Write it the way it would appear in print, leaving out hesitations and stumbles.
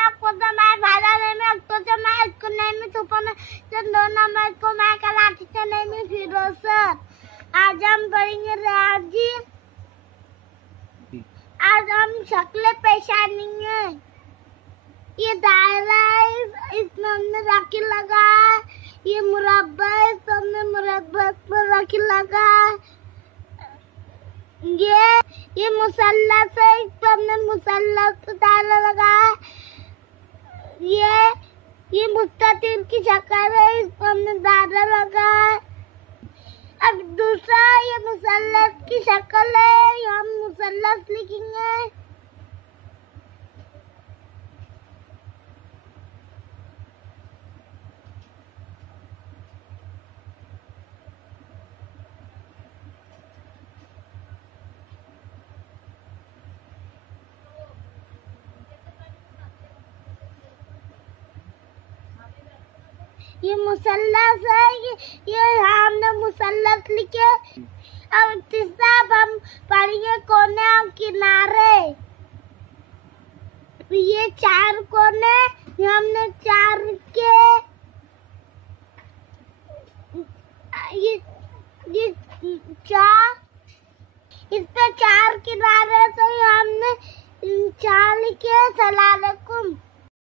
में को मैं भाजा नहीं में तो जो मैं इसको नहीं में सुपर में जो 2 नंबर को मैं कलाती से नहीं में फिरोजर। आज हम पढ़ेंगे राजी। आज हम शक्ल पेशानी है। ये दायरा है, इसमें हमने राखी लगा है। ये मुरब्बा है, तो हमने मुरब्बा पर राखी लगा है। ये मुसल्लस है, तो हमने मुसल्लस पर दायरा लगा है। ये मुस्ततिल की शक्ल है, इसको हमने दायरा लगा है। अब दूसरा ये मुसल्लस की शक्ल है, हम मुसल्लस लिखेंगे। ये मुसल्लस है, ये हमने मुसल्लस लिखे। अब तीसरा हम पढ़ेंगे कोने और किनारे। ये 4 कोने, हमने 4 के ये 4 इस पे 4 किनारे, तो हमने 4 लिखे। सलाम अलैकुम।